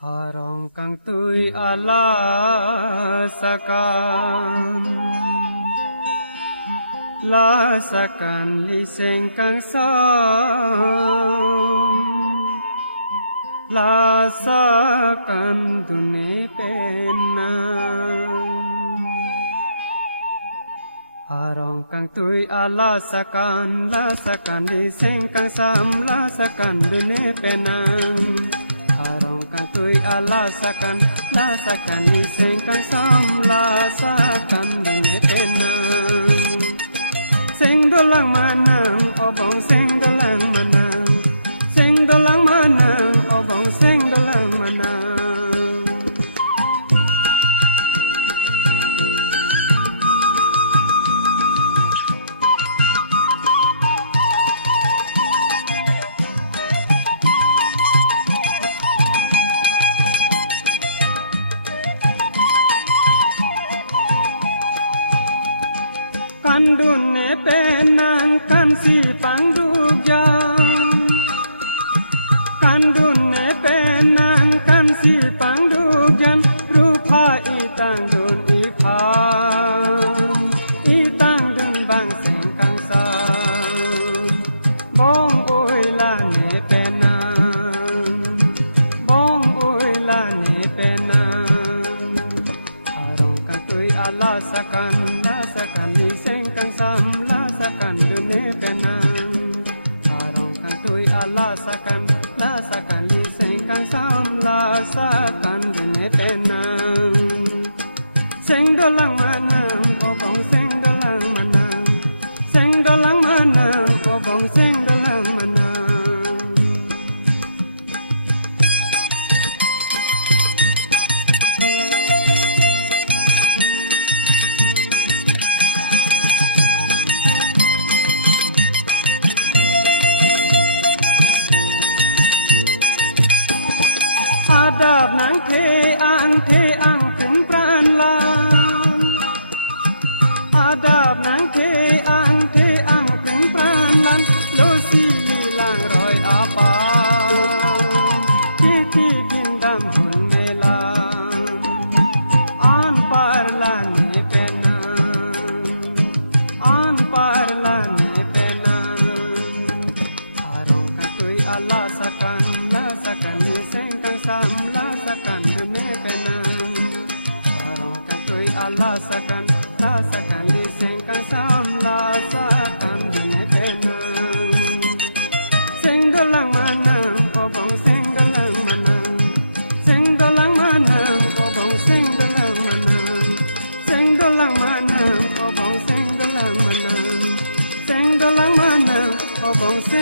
Harong kang tuy alasakan Lasakan liseng kang som Lasakan dune penan Harong kang tuy alasakan Lasakan liseng kang som Lasakan dune penan Harong kang tuy alasakan Lasakan liseng kang som Lasakan dune penan Sing dolang manang obong sing dolang manang Sing dolang manang obong sing dolang manang Kandune penang kan si pangdugyang Kandune penang kan si pangdugyang Rupa itang dun ipang Itang dun bang seng kang sang Bong ui lane penang Bong ui lane penang Harong kang tuy alasakan Lasakan liseng kang sam Lasakan dune penang Harong kang tuy alasakan Lasakan liseng kang sam Lasakan dune penang Seng dolang manang obong seng dolang manang Seng dolang manang obong seng dolang manang Adab nang te ang pun pran lang Adab nang te ang pun pran lang Lo si lang roy apa Kiti kindam pun melang An parlan ni penang An parlan ni penang Harong katoy alasakan Lasakan liseng kang sam Lasakan dune penang Harong katoy alasakan Lasakan liseng kang sam Lasakan dune penang Seng dolang manang obong seng dolang manang Seng dolang manang obong seng dolang manang Seng dolang manang obong seng dolang manang Seng dolang manang obong seng